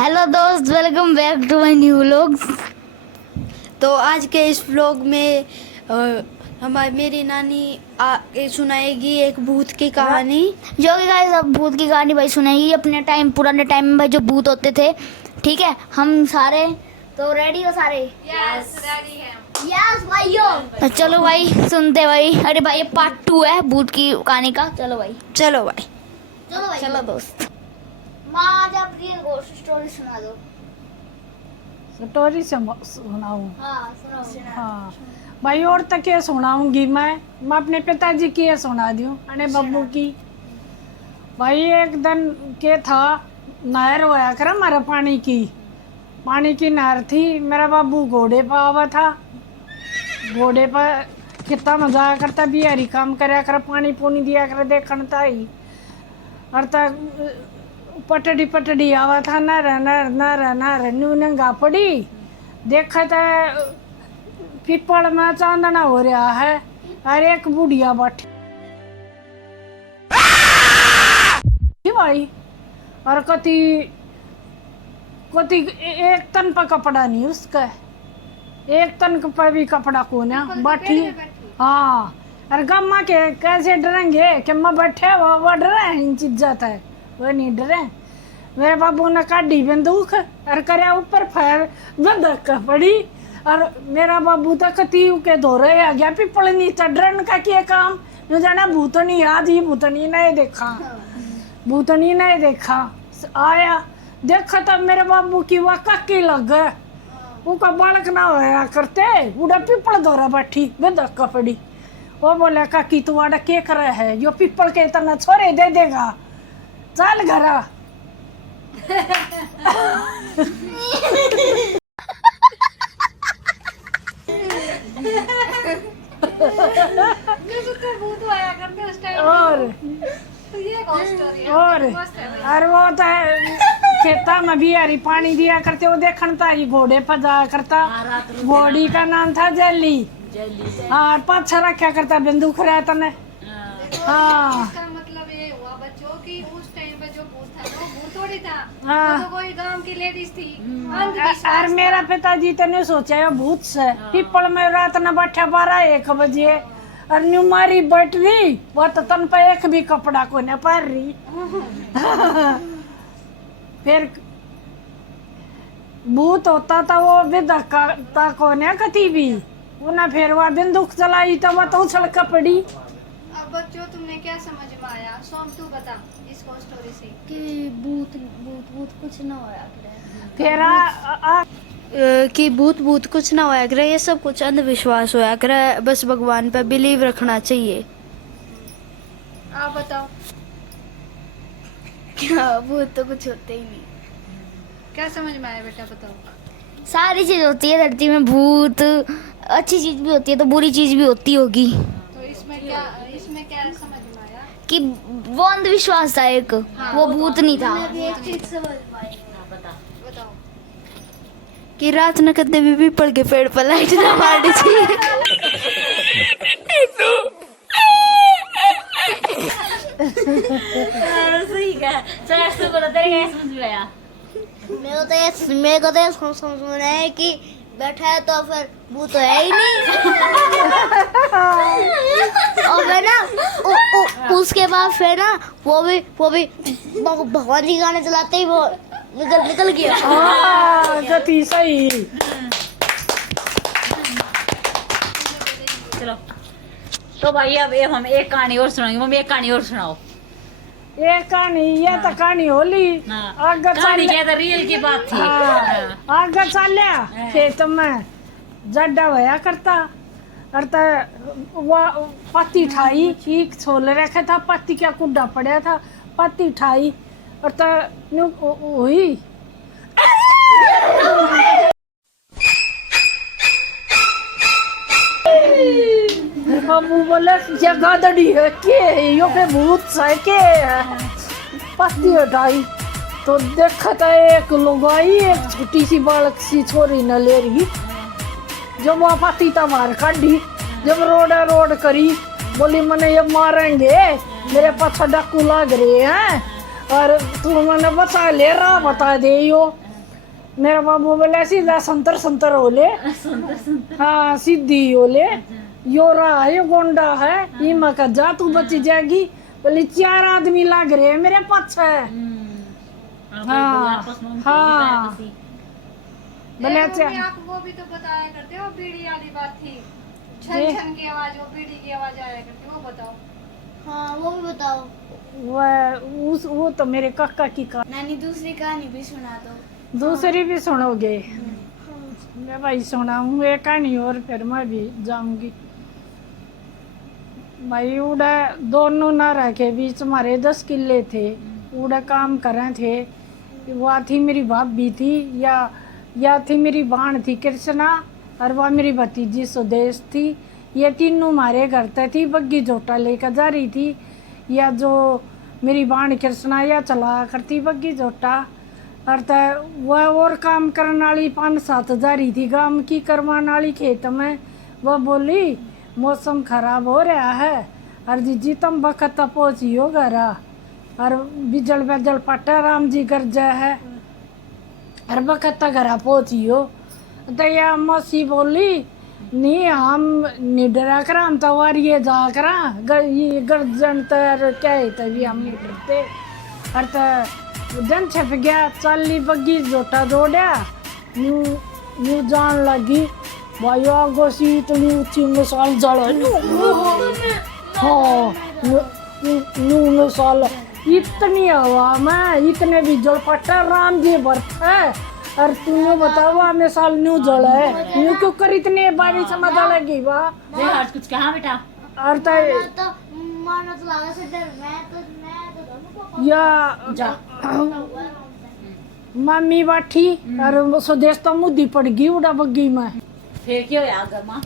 Hello दोस्त, welcome back to my new vlogs. तो आज के इस व्लॉग में हमारी मेरी नानी सुनाएगी एक भूत की कहानी। जो कि गाइस अब भूत की कहानी भाई सुनाएगी। अपने टाइम पुराने टाइम में भाई जो भूत होते थे, ठीक है। हम सारे तो रेडी हो सारे? यस रेडी है। यस भाइयों, तो चलो भाई सुनते भाई। अरे भाई ये पार्ट 2 है भूत की कहानी का। चलो भाई चलो भाई। चलो दोस्त। माँ आज आप रियल घोस्ट स्टोरी सुना दो। स्टोरी सुनाऊं? हाँ सुनाओ। हाँ भाई, और तक ये सुनाऊंगी मैं अपने पिताजी की ये सुना दूं अने बब्बू की। भाई एक दिन के था, नहर होया कर हमारा पानी की नहर थी। मेरा बाबू घोड़े पर आवा था। घोड़े पर कितना मजा आया करता, बिहारी काम करया कर, पानी पूनी दिया कर, देखन ताई और तक पटड़ी आवा था। नर न्यू नंगा पड़ी। देखा था पीपल में चांदना हो रहा है और एक बुढ़िया बैठी भाई। और कति एक तन पर कपड़ा नहीं उसका, एक तन पर भी कपड़ा को ना बैठी। हाँ, और गम्मा के कैसे डरेंगे कि मैं बैठे वो डरे इन चीज़ था, वो नहीं डरे। मेरे बाबू ने काटी बंदूक और करया ऊपर फायर, धक्का पड़ी। और मेरा बाबू तो कती के दौरे आ गया पीपल नीचे। डरन का क्या काम, न जाना भूतनी आज ही भूतनी नहीं देखा। आया देखा तब मेरे बाबू की वह काकी लग गए। उसका बालक ना होया करते, उड़ा पीपल दौरा बैठी, धक्का पड़ी। वो बोले काकी तू आड़ा क्या कर रहा है, यो पीपल के इतना छोरे दे देगा, चल घरा। और वो तो खेता में भी हरी पानी दिया करते, वो देखन था ये घोड़े पर जाया करता। घोड़ी का नाम था जेली। हाँ, पाछा रखा करता बंदूक रहता ने। हाँ, इसका मतलब ये हुआ बच्चों कि उस टाइम पे जो भूत था वो भूत थोड़ी था, हाँ। वो तो कोई गांव की लेडीज थी। और मेरा पिताजी तो नहीं सोचा ये भूत से। पीपल में रात न बैठा 12-1 बजे और न्यू मारी बैठ रही, वो तो तन पे एक भी कपड़ा को न पार रही। फिर भूत होता था वो भी धक्का को न कती भी उन्हें। फिर वह बंदूक चलाई तो वह तो उछल कर पड़ी। अब बच्चों तुमने क्या समझ में आया? सोम तू बता इसको स्टोरी से। कि भूत कुछ ना होया करे। फिर कि भूत कुछ ना होया करे, ये सब कुछ अंधविश्वास होया करे। बस भगवान पे बिलीव रखना चाहिए। आप बताओ क्या भूत तो कुछ होते ही नहीं। क्या समझ में आया बेटा, बताओ। सारी चीज होती है धरती में। भूत अच्छी चीज भी होती है तो बुरी चीज भी होती होगी। तो इसमें क्या समझ में आया? कि वो अंधविश्वास था एक, वो भूत नहीं था। बताओ। कि रात न कदे भी पीपल के पेड़ पर लाइट ना मारनी चाहिए। सही कहा। चल ऐसे को तेरे कैसे समझ में आया? मेरे को तो ये समझ में आया कि बैठा है तो फिर भूत तो है ही नहीं। और फिर ना उसके बाद फिर ना वो भी भगवान जी गाने चलाते ही वो निकल गया। हाँ, गति सही। चलो तो भाई अब हम एक कहानी और सुनाएंगे। मम्मी एक कहानी और सुनाओ। ये कहानी, ये तो कहानी होली। आगे कहानी चल, क्या था, रियल की बात थी। आगे चलिया खेत में जड्डा होया करता। और तो वो पत्ती ठाई, एक छोले रखा था, पत्ती क्या कुड्डा पड़ा था, पत्ती ठाई और तो हुई। बाबू बोले ये गादड़ी है के, यो के भूत है के। पत्ती हटाई तो देखा था एक लुगाई, एक छोटी सी बालक सी छोरी न ले रही। जब वह पत्ती तमार काटी, जब रोड करी, बोली मने ये मारेंगे, मेरे पास डाकू लग रहे हैं और तू मैंने बचा ले रहा, बता दे यो। मेरा बाबू बोले सीधा संतर संतर होले, हाँ सीधी होले, यो रहा है, यो गोंडा है, इमा का जा तू बच जाएगी। बोले 4 आदमी लाग रहे हैं मेरे पाछे। हाँ हाँ बोले अच्छा आप वो भी तो बताया करते हो, बीड़ी वाली बात थी, छन छन की आवाज, वो बीड़ी की आवाज आया करती, वो बताओ। हाँ वो भी बताओ। वो तो मेरे काका की कहानी। नानी दूसरी कहानी भी सुना दो। दूसरी भी सुनोगे? मैं भाई सुनाऊँ एक कहानी और फिर मैं भी जाऊंगी। भाई उड़ा दोनों नारा के बीच हमारे 10 किले थे, उड़ा काम कर रहे थे। वह थी मेरी भाभी थी, या थी मेरी बहन थी कृष्णा, और वह मेरी भतीजी सुदेश थी। ये तीनों हमारे घर पे थी, बग्गी झोटा लेकर जा रही थी। या जो मेरी बहन कृष्णा या चला करती बग्गी झोटा, और वह और काम करने वाली 5-7 जा रही थी गांव की करवाने वाली खेत में। वह बोली मौसम खराब हो रहा है, और जीजी तुम बखत पहुँचियो घर, और बिजल बजल पटा राम जी गरजा है, और बखत घर पहुँचियो। तो या मौसी बोली नहीं हम निडरा कर, हम तो वारिये जा कर ये गर्जन तर क्या है, तभी हम नहीं डरते। और तो जन छप गया, चाली बग्गी झोटा जोड़ा, न्यू जान लगी। भाई आगो सी इतनी ऊंची मिसाल जड़, हाँ न्यू मिसाल इतनी हवा में, इतने भी जल पट्टा राम जी बर्फ है। और तूने बतावा मिसाल न्यू जल है, न्यू क्यों कर इतने बारिश समझ लगी वाह। कुछ कहा बेटा? और तो मानो तो लगा से डर, मैं तो या मम्मी बैठी और सुदेश तो मुद्दी पड़ गई उड़ा बग्गी में। फिर क्यों है आगे माँ?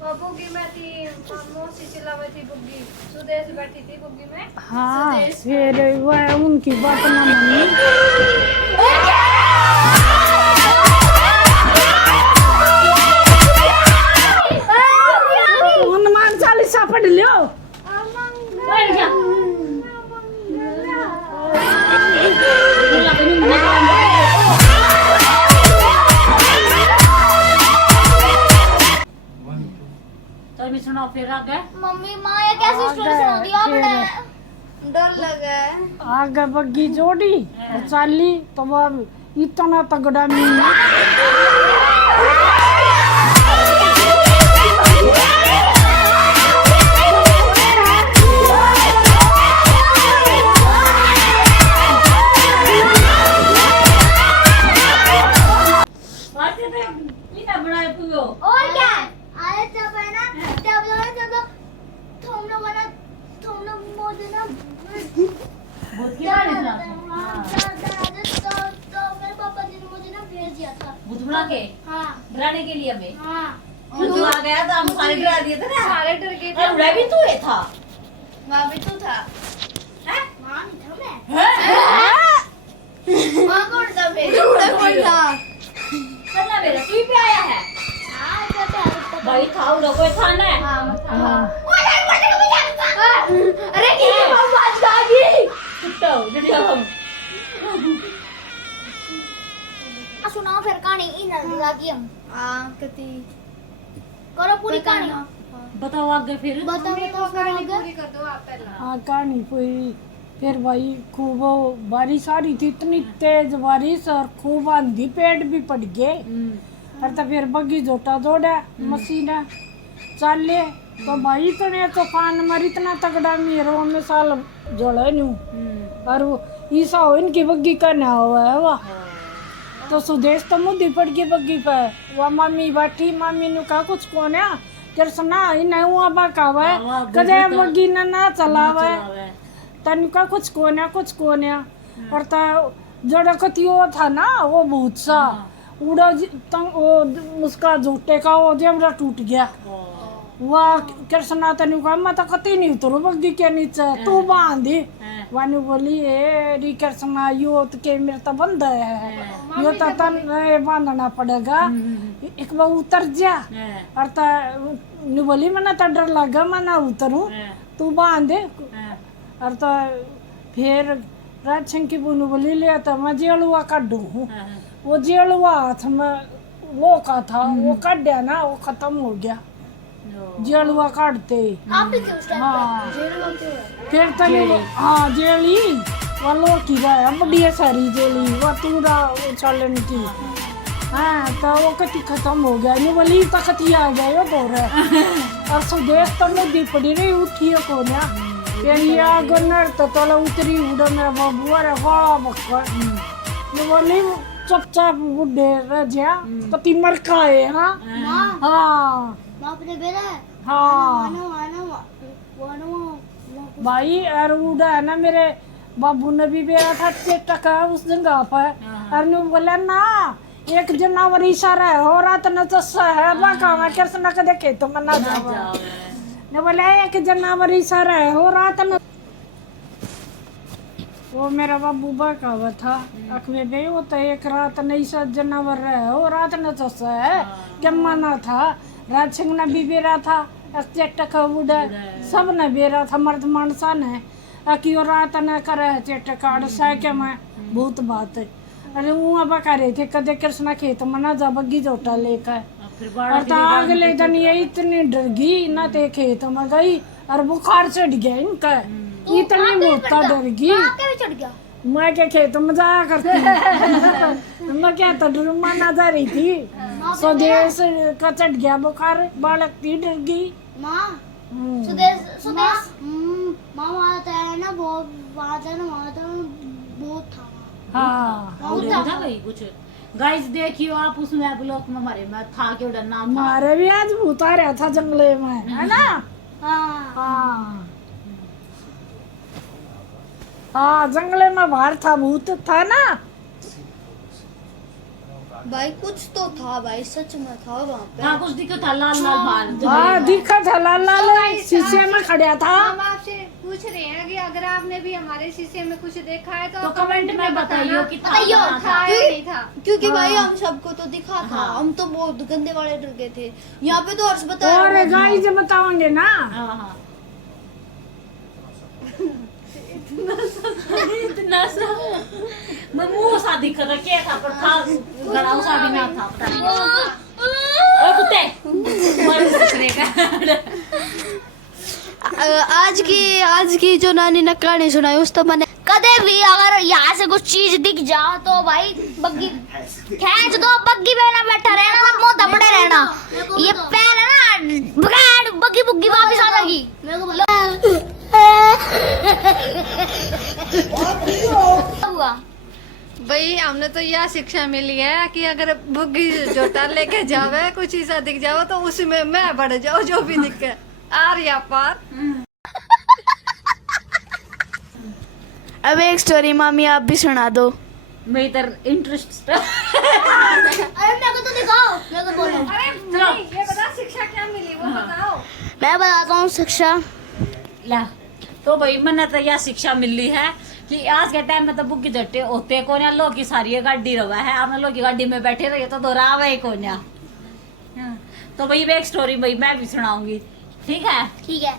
बुग्गी में थी, मौसी चिल्लावी थी, बुग्गी सुदेश बैठी थी बुग्गी में। हाँ फिर वह उनकी बात ना मानी। हनुमान चालीसा पढ़ लियो। तो भी सुनाओ फिर आगे। मम्मी माँ ये कैसी स्टोरी सुना दी आपने? डर लगा। आगे बग्गी जोड़ी और चाली तो वह इतना तगड़ा मीन। और क्या? अरे जब है ना, जब तुम लोग मुझे ना भूत की कहानी सुना। तो मेरे पापा जी ने मुझे ना भेज दिया था भूत बुला के हाँ डराने के लिए हमें। हाँ। और तू आ गया तो हम सारे डरा दिए थे ना। सारे डर गए थे। अरे उड़ा भी तू ही था। वहाँ भी तू था। माँ नहीं था मैं। वहाँ कौन था मेरे? कौन था? चलना मेरा तू ही पे आया है। हाँ कहते हैं भाई था उड़ा कोई था ना। हाँ अरे ये आवाज आ गई। कुत्ता जल्दी सुनाओ फिर कहानी इन लगा की हम कति करो पूरी कहानी। बताओ आगे फिर। बताओ वो बताओ फिर कहानी आगे। पूरी कर दो आप पहला। हाँ कहानी कोई फिर भाई खूब वो बारिश आ रही थी, इतनी तेज बारिश और खूब आंधी, पेड़ भी पड़ गए। और तो फिर बग्गी झोटा जोड़ा मशीन चाले तो भाई इतने तूफान मार इतना तगड़ा मेरो में साल जोड़े न्यू। और वो ईसा हो इनकी बग्गी का ना हुआ है वाह। तो सुदेश तो मुद्दी पड़ गई बग्गी पे। वह मम्मी बैठी, मम्मी ने कहा कुछ कौन है कृष्णा इन्हें हुआ बकावा है कदे बग्गी ना चलावे। तन का कुछ कौन है और ता जड़ा कतियो था ना वो भूत सा उड़ा वो उसका झूठे का वो जमरा टूट गया। वाह कृष्णा तनु का मैं तो कती नहीं उतरू बग्गी के नीचे तू बांधी। वानु बोली ए री कृष्णा यो तो के मेरे तो बंद है यो तो तन बांधना पड़ेगा एक बार उतर जा। और ता नु बोली मैंने तो डर लगा मैं ना उतरू तू बांधे। और तो फिर राज सिंह की बुनु बोली ले तो मैं जेलुआ काटू हूँ। वो जेलुआ हाथ में वो का था, वो काट दिया ना, वो खत्म हो गया जेलुआ काटते ही। आप भी क्यों उस टाइम हाँ जेल में क्यों है? फिर तले हाँ जेली वालों की रहा बढ़िया सारी जेली वो पूरा चलन की। हाँ तो वो कति खत्म हो गया नहीं बोली तकती आ गया यो बोल रहा और स्वदेश तो नदी पड़ी रही उठी है को ना फिर ये आगनर तो तले उतरी उड़ा मेरा बाबू अरे वाह बक्का ये बोली चुपचाप बुढ़े रह जा कति मर खाए। हाँ माँ हाँ माँ अपने बेटा है। हाँ वानो भाई और उड़ा है ना मेरे बाबू ने भी बेरा था टका उस जगह पर और ने बोला ना एक जनावर इशारा है हो रात न चस्सा है बाका मैं कृष्ण का देखे तो मैं ना जाओ ने बोला एक जनावर इशारा है हो रात न वो मेरा बाबू बाका हुआ था अख में गए वो तो एक रात नहीं सा जनावर है हो रात न चस्सा है क्या माना था राज सिंह ने भी बेरा था टका उड़ा सब ने बेरा था मर्द मानसा ने कि वो रात न करे चेटका अड़सा के मैं भूत बात है। अरे वो अब कह रहे थे कदे कृष्णा खेत में ना जा बग्गी जोटा लेकर और तो अगले दिन ये इतनी डर गई ना ते खेत में गई और बुखार चढ़ गया इनका इतनी मोटा डर गई भी चढ़ गया। मैं क्या खेत में जाया करती मैं क्या तो डर माना जा रही थी स्वदेश का चढ़ गया बुखार बालक थी डर गई। माँ सुदेश माँ वहाँ तो है ना बहुत वहाँ था ना वहाँ तो बहुत था। हाँ और था भाई कुछ गाइस देखियो आप उसमें ब्लॉक में हमारे में था क्यों डरना था। हमारे भी आज भूत आ रहा था जंगले में है ना। हाँ हाँ हाँ जंगले में बाहर था भूत था ना भाई कुछ तो था भाई, सच में था वहाँ पे। हाँ कुछ दिखा था लाल लाल बाल। हाँ दिखा था लाल लाल शीशे में खड़ा था। हम आपसे पूछ रहे हैं कि अगर आपने भी हमारे शीशे में कुछ देखा है तो कमेंट में बताइयो कि था बताइयो, या था या नहीं था। क्योंकि भाई हम सबको तो दिखा था, हम तो बहुत गंदे वाले डर गए थे। यहाँ पे तो हर्ष बता और रहा है। गाइस बताओगे ना हाँ हाँ इतना सा मैं मुंह सा दिखा था क्या था पर था गला सा भी ना था पता नहीं। ओए कुत्ते मर दूसरे का। आज की जो नानी ने कहानी सुनाई उस तो मैंने कदे भी अगर यहाँ से कुछ चीज दिख जा तो भाई बग्गी खींच दो, बग्गी में ना बैठा रहना ना मुंह दबड़े रहना। ये पहले ना भगाड़ बग्गी बुग्गी वापस आ जाएगी। मेरे को हुआ भाई हमने तो यह शिक्षा मिली है कि अगर बुग्गी जोटा लेके जावे कुछ ऐसा दिख जाओ तो उसमें मैं बढ़ जाओ जो भी दिखे आर या पार। अब एक स्टोरी मामी आप भी सुना दो। मैं इधर इंटरेस्ट अरे मेरे को तो दिखाओ, मेरे को बोलो। अरे नहीं, ये बता शिक्षा क्या मिली वो बताओ। मैं बताता हूँ शिक्षा। ला तो भाई मैंने तो यह शिक्षा मिली है कि आज के टाइम में तो बुग्गी जट्टे होते कौन या लोग की सारी गाड़ी रवा है आपने लोग की गाड़ी में बैठे रहिए तो दोहरावा ही कौन या। तो भाई एक स्टोरी भाई मैं भी सुनाऊंगी ठीक है। ठीक है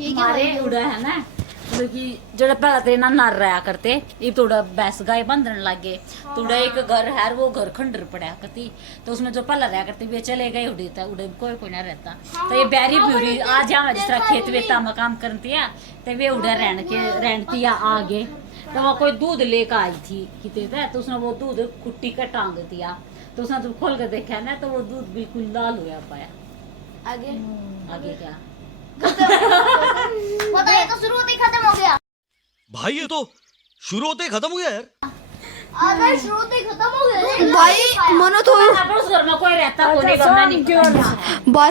हमारे उड़ा है ना क्योंकि जो पहले तो ना नर रहा करते ये थोड़ा भैंस गाय बंधने लगे थोड़ा एक घर है वो घर खंडर पड़ा करती तो उसमें जो पहले रहा करते वे चले गए उड़ी था उड़े कोई ना रहता तो ये बैरी ब्यूरी आज यहाँ जिस तरह खेत वेता में काम करती है तो वे उड़े रहती है आगे तो वहाँ कोई दूध लेकर आई थी कितने तो उसने वो दूध कुट्टी का टांग दिया तो उसने जब खोल कर देखा ना तो वो दूध बिल्कुल लाल हुआ पाया। आगे क्या बताइए तो शुरू होते ही खत्म हो गया। भाई ये तो शुरू होते ही खत्म हो गया यार। अगर शुरू होते ही खत्म हो गया भाई मनो तो उस घर में कोई रहता कोई नहीं करना नहीं पता।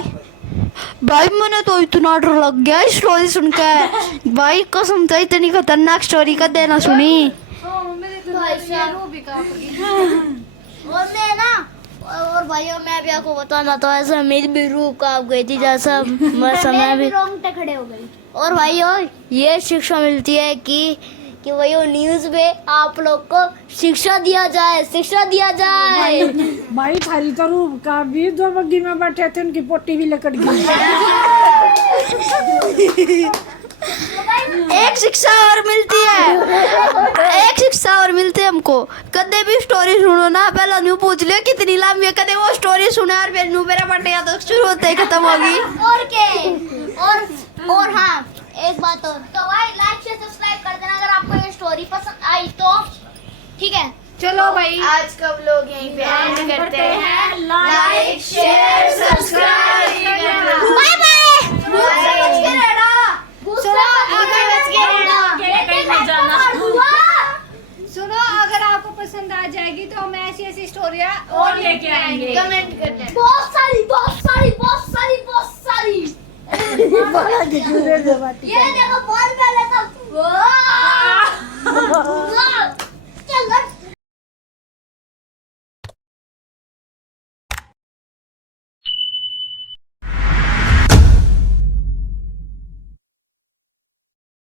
भाई मैंने तो इतना डर लग गया इस स्टोरी सुन के। भाई कसम से इतनी खतरनाक स्टोरी का देना सुनी। मेरे तो रो भी कांप गई। और मैं ना और भाइयों मैं भी आपको बताना तो ऐसा मेरी भी रूह कांप गई थी जैसा मैं समय भी रोंगटे खड़े हो गई। और भाइयों ये शिक्षा मिलती है कि भाइयों न्यूज़ में आप लोग को शिक्षा दिया जाए भाई थारी तो रूप का भी जो बग्गी में बैठे थे उनकी पोटी भी लकड़ गई। एक एक शिक्षा और मिलती है, एक शिक्षा और मिलती है हमको। कदे भी स्टोरी सुनो ना, पहले न्यू पूछ लियो कितनी लंबी है, कदे वो स्टोरी सुना और फिर न्यू मेरा पढ़ने या तो शुरू होते ही खत्म होगी। और के और हाँ एक बात और, तो भाई लाइक शेयर सब्सक्राइब कर देना अगर आपको ये स्टोरी पसंद आई तो, ठीक है। चलो भाई आज का व्लॉग यहीं पे एंड करते हैं। Like share subscribe bye bye. सुनो, अगर आपको पसंद आ जाएगी तो हम ऐसी ऐसी स्टोरियाँ और लेके आएंगे। कमेंट करते हैं। बहुत सारी बहुत सारी बहुत सारी बहुत सारी। ये देखो बहुत